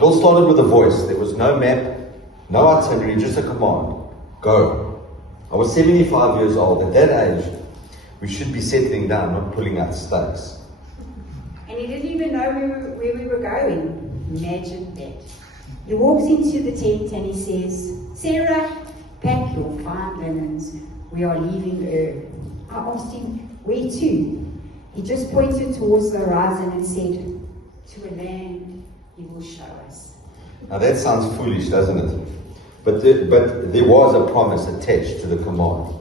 It all started with a voice. There was no map, no itinerary, just a command. Go. I was 75 years old. At that age, we should be settling down, not pulling out stakes. And he didn't even know where we were going. Imagine that. He walks into the tent and he says, Sarah, pack your fine linens. We are leaving Ur. I asked him, where to? He just pointed towards the horizon and said, to a land he will show us. Now that sounds foolish, doesn't it? But there was a promise attached to the command.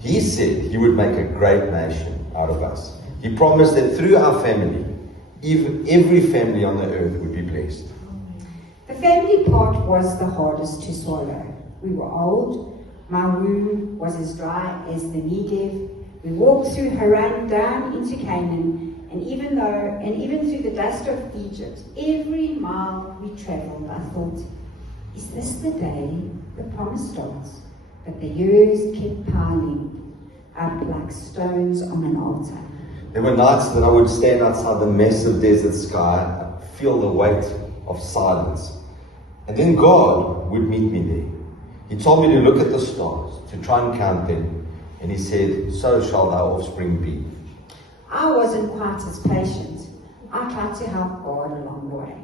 He said he would make a great nation out of us. He promised that through our family, every family on the earth would be blessed. The family part was the hardest to swallow. We were old. My womb was as dry as the Negev. We walked through Haran down into Canaan, and even through the dust of Egypt, every mile we traveled, I thought, is this the day the promise starts? But the years kept piling up like stones on an altar. There were nights that I would stand outside the massive desert sky, feel the weight of silence. And then God would meet me there. He told me to look at the stars, to try and count them. And he said, so shall thy offspring be. I wasn't quite as patient. I tried to help God along the way.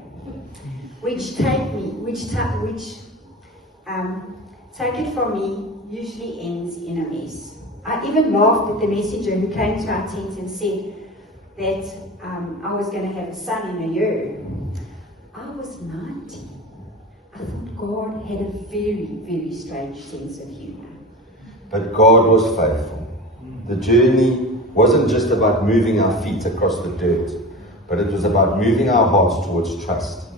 Take it from me, usually ends in a mess. I even laughed at the messenger who came to our tent and said that I was going to have a son in a year. I was 90. I thought God had a very, very strange sense of humor. But God was faithful. The journey wasn't just about moving our feet across the dirt, but it was about moving our hearts towards trust.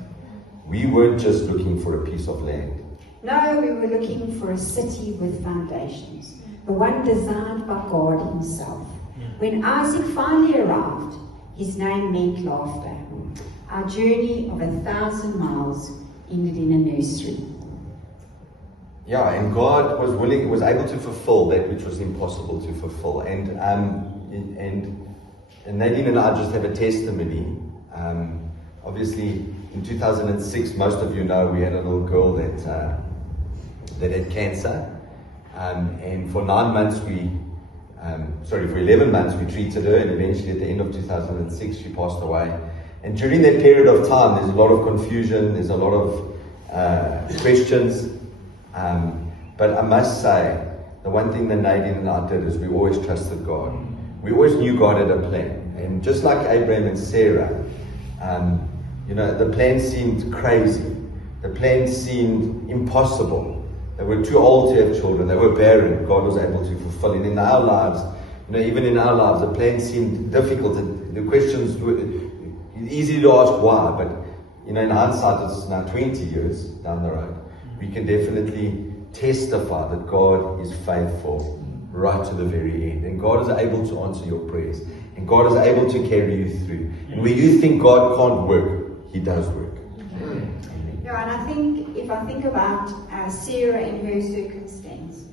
We weren't just looking for a piece of land. No, we were looking for a city with foundations, the one designed by God himself. When Isaac finally arrived, his name meant laughter. Our journey of 1,000 miles ended in a nursery. Yeah, and God was able to fulfill that which was impossible to fulfill. And Nadine and I just have a testimony. Obviously, in 2006, most of you know we had a little girl that had cancer. And for 9 months, for 11 months, we treated her, and eventually at the end of 2006, she passed away. And during that period of time, there's a lot of confusion, there's a lot of questions. But I must say, the one thing that Nadine and I did is we always trusted God. We always knew God had a plan. And just like Abraham and Sarah, the plan seemed crazy. The plan seemed impossible. They were too old to have children. They were barren. God was able to fulfill. And in our lives, even in our lives, the plan seemed difficult. The questions were easy to ask why, but in hindsight, it's now 20 years down the road. We can definitely testify that God is faithful right to the very end. And God is able to answer your prayers. And God is able to carry you through. And where you think God can't work, He does work. Yeah, and I think, if I think about Sarah and her circumstance,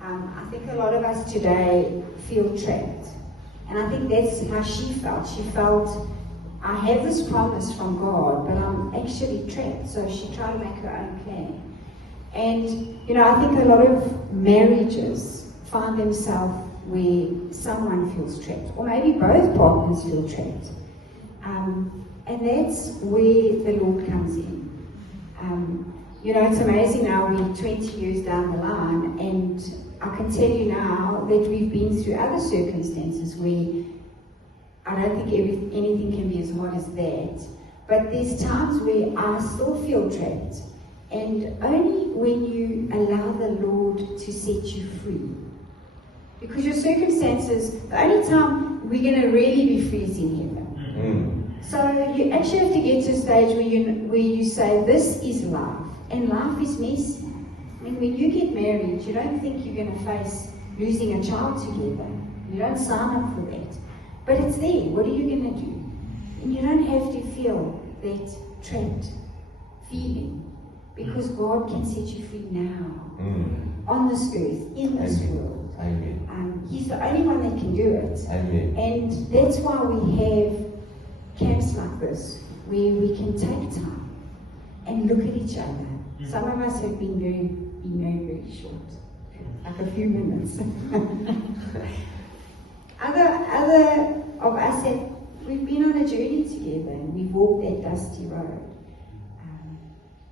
I think a lot of us today feel trapped. And I think that's how she felt. She felt, I have this promise from God, but I'm actually trapped. So she tried to make her own plan. And, I think a lot of marriages find themselves where someone feels trapped, or maybe both partners feel trapped. And that's where the Lord comes in. It's amazing now, we're 20 years down the line, and I can tell you now that we've been through other circumstances where I don't think anything can be as hard as that. But there's times where I still feel trapped. And only when you allow the Lord to set you free. Because your circumstances, the only time we're going to really be free is in heaven. So you actually have to get to a stage where you say, this is life. And life is messy. I mean, when you get married, you don't think you're going to face losing a child together. You don't sign up for that. But it's there. What are you going to do? And you don't have to feel that trapped feeling. Because God can set you free now. On this earth, in this world. Amen. He's the only one that can do it. Amen. And that's why we have camps like this, where we can take time and look at each other. Some of us have been very short, like a few minutes. Other of us we've been on a journey together and we've walked that dusty road.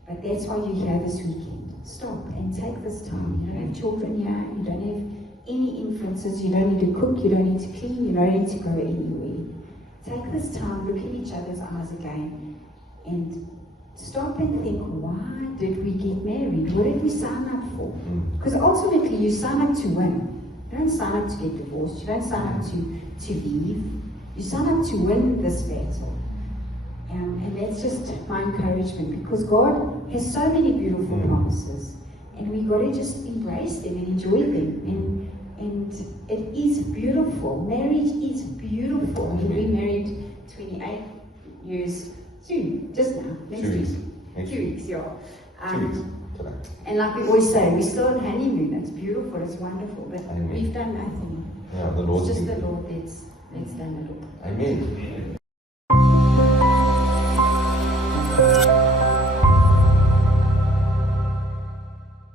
But that's why you're here this weekend. Stop and take this time. You don't have children here, you don't have any influences, you don't need to cook, you don't need to clean, you don't need to go anywhere. Take this time, look in each other's eyes again, and stop and think, why did we get married? What did we sign up for? Because ultimately you sign up to win. You don't sign up to get divorced, you don't sign up to leave. You sign up to win this battle. And that's just my encouragement, because God has so many beautiful promises, and we got to just embrace them and enjoy them. And it is beautiful. Marriage is beautiful. We'll be married 28 years soon, just now, next week. 2 weeks, yeah. 2 weeks. And like we always say, we're still on honeymoon. It's beautiful, it's wonderful, but we've done nothing. Yeah, the Lord's it's just the Lord that's done it all. Amen.